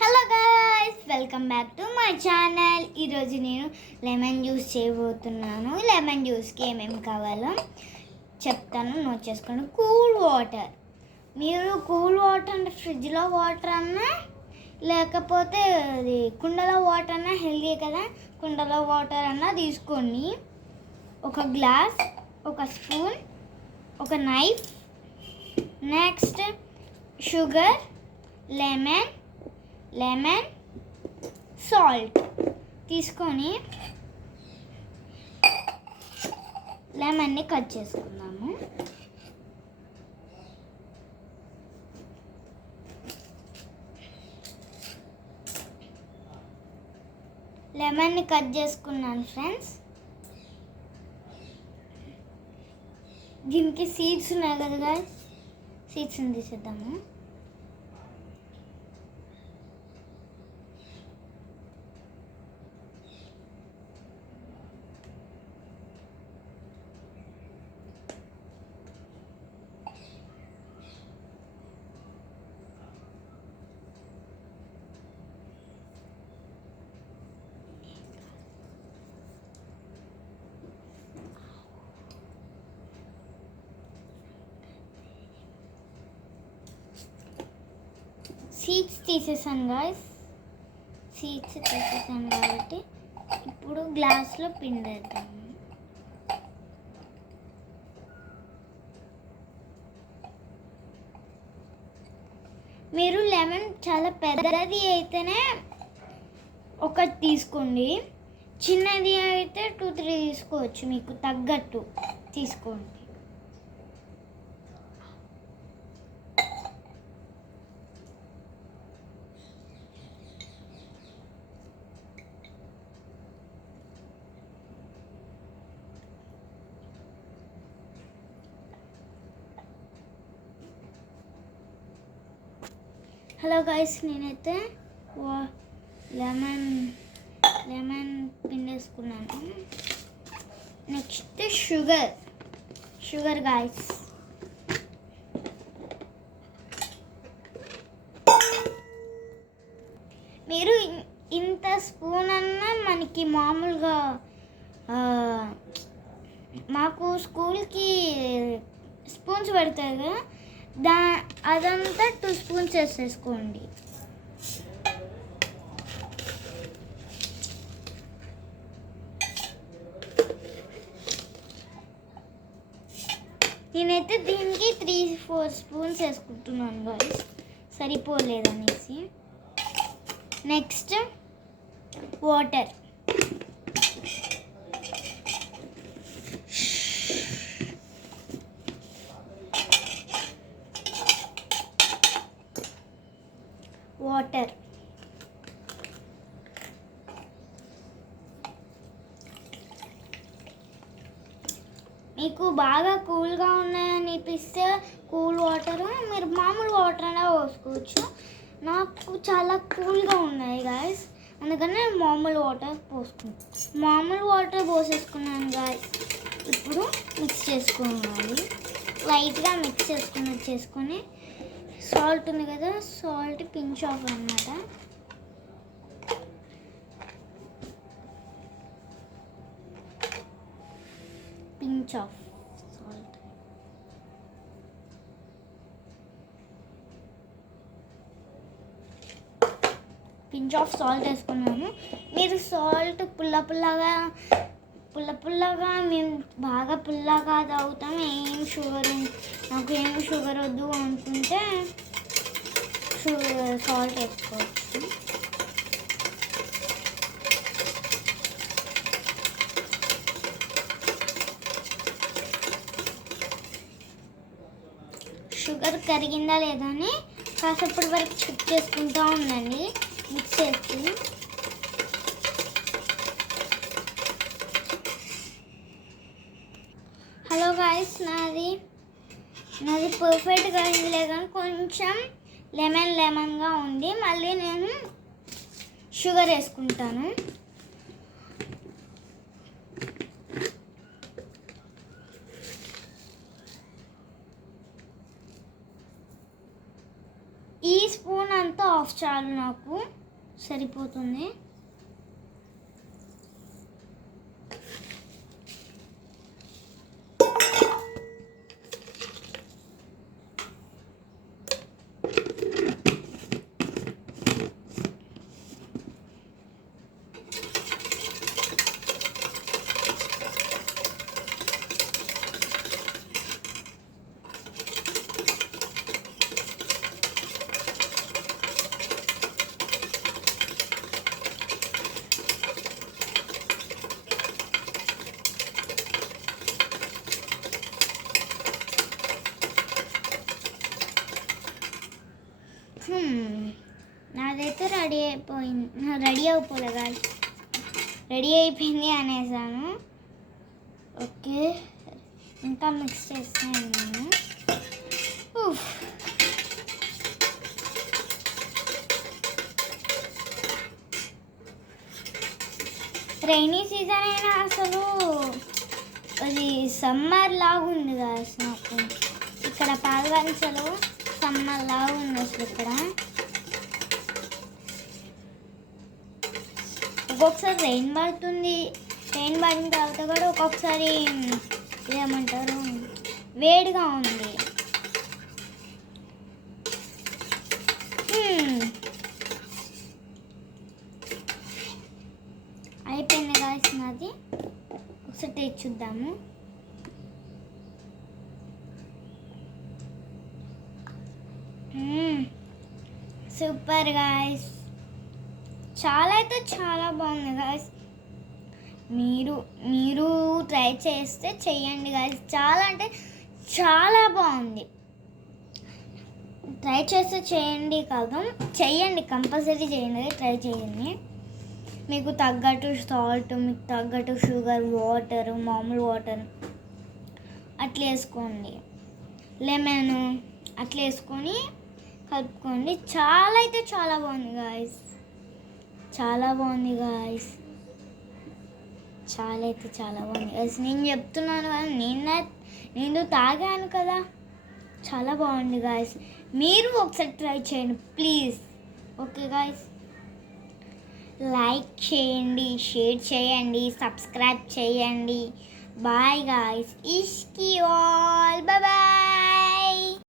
Hello guys, welcome back to my channel. ఈరోజు నేను lemon juice చేయబోతున్నాను. లెమన్ జ్యూస్కి ఏమేమి కావాలో చెప్తాను, నోట్ చేసుకోండి. కూల్ వాటర్, మీరు కూల్ వాటర్ అంటే ఫ్రిడ్జ్లో వాటర్ అన్నా లేకపోతే అది కుండలో వాటర్ అన్నా హెల్దీ కదా. కుండలో వాటర్ అన్నా తీసుకోండి. ఒక గ్లాస్, ఒక స్పూన్, ఒక knife, next sugar, lemon, salt తీసుకొని లెమన్ని కట్ చేసుకుందాము. లెమన్ని కట్ చేసుకున్నాను ఫ్రెండ్స్. దీనికి సీడ్స్ ఉన్నాయి కదా గాయస్, సీడ్స్ని తీసేద్దాము. సీడ్స్ తీసేసాను గాయస్, సీడ్స్ తీసేసాను కాబట్టి ఇప్పుడు గ్లాస్లో పిండేద్దాము. మీరు లెమన్ చాలా పెద్దది అయితేనే ఒకటి తీసుకోండి, చిన్నది అయితే 2-3 తీసుకోవచ్చు, మీకు తగ్గట్టు తీసుకోండి. హలో గైస్, నేనైతే లెమన్ పిండేసుకున్నాను. Next sugar guys. మీరు ఇంత స్పూన్ అన్నా మనకి మామూలుగా మాకు స్కూల్కి స్పూన్స్ పెడతాయి కదా, అదంతా 2 స్పూన్స్ వేసేసుకోండి. నేనైతే దీనికి 3-4 స్పూన్స్ వేసుకుంటున్నాను గాయస్, సరిపోలేదనేసి. Next water. మీకు బాగా కూల్గా ఉన్నాయనిపిస్తే కూల్ వాటర్ మీరు మామూలు వాటర్ అయినా పోసుకోవచ్చు. నాకు చాలా కూల్గా ఉన్నాయి గాయస్, అందుకని మామూలు వాటర్ పోసేసుకున్నాను గాయస్. ఇప్పుడు మిక్స్ చేసుకోవాలి, లైట్గా మిక్స్ చేసుకొని సాల్ట్ ఉంది కదా, సాల్ట్ పించ్ ఆఫ్ అన్నమాట. Pinch of salt. వేసుకున్నాము. మీరు సాల్ట్ పుల్లగా మేము బాగా పుల్లగా తాగుతాం, నాకు ఏం షుగర్ వద్దు అనుకుంటే సాల్ట్ వేసుకోవచ్చు. షుగర్ కరిగిందా లేదా అని కాసేపటి వరకు చెక్ చేసుకుంటూ ఉండండి మిక్స్ చేసి. హలో గాయస్, నాది పర్ఫెక్ట్గా అయిందిలే కానీ కొంచెం లెమన్గా ఉంది. మళ్ళీ నేను షుగర్ వేసుకుంటాను. ఈ స్పూన్ అంతా హాఫ్ చాలు, నాకు సరిపోతుంది. నాదైతే రెడీ అయిపోలే గాయస్, రెడీ అయిపోయింది అనేసాను. ఓకే, ఇంకా మిక్స్ చేస్తాను నేను. రైనీ సీజన్ అయినా అసలు అది సమ్మర్ లాగా ఉంది గాయస్. నాకు ఇక్కడ పాల్వంచలో సమ్మర్ లాగా ఉంది అసలు. ఇక్కడ ఒక్కొక్కసారి రెయిన్ పడుతుంది, రెయిన్ పడిన తర్వాత కూడా ఒక్కొక్కసారి ఏమంటారు వేడిగా ఉంది. అయిపోయింది గాయస్ నాది. ఒకసారి టేస్ట్ చూద్దాము. సూపర్ గాయస్, చాలా అయితే చాలా బాగుంది గాయస్. మీరు ట్రై చేస్తే చెయ్యండి గాయస్. చాలా అంటే చాలా బాగుంది. ట్రై చేస్తే చేయండి కాదు, చెయ్యండి, కంపల్సరీ చేయండి, ట్రై చేయండి. మీకు తగ్గట్టు సాల్ట్, మీకు తగ్గట్టు షుగర్, వాటర్, మామూలు వాటర్ అట్లా వేసుకోండి, లెమన్ అట్లా వేసుకొని కలుపుకోండి. చాలా అయితే చాలా బాగుంది గాయస్, చాలా బాగుంది గాయస్, చాలా అయితే చాలా బాగుంది గాయస్. నేను చెప్తున్నాను కదా, నేను తాగాను కదా, చాలా బాగుంది గాయస్. మీరు ఒకసారి ట్రై చేయండి ప్లీజ్. ఓకే గాయస్, లైక్ చేయండి, షేర్ చేయండి, సబ్స్క్రైబ్ చేయండి. బాయ్ గాయస్, ఇష్కి ఆల్, బాయ్.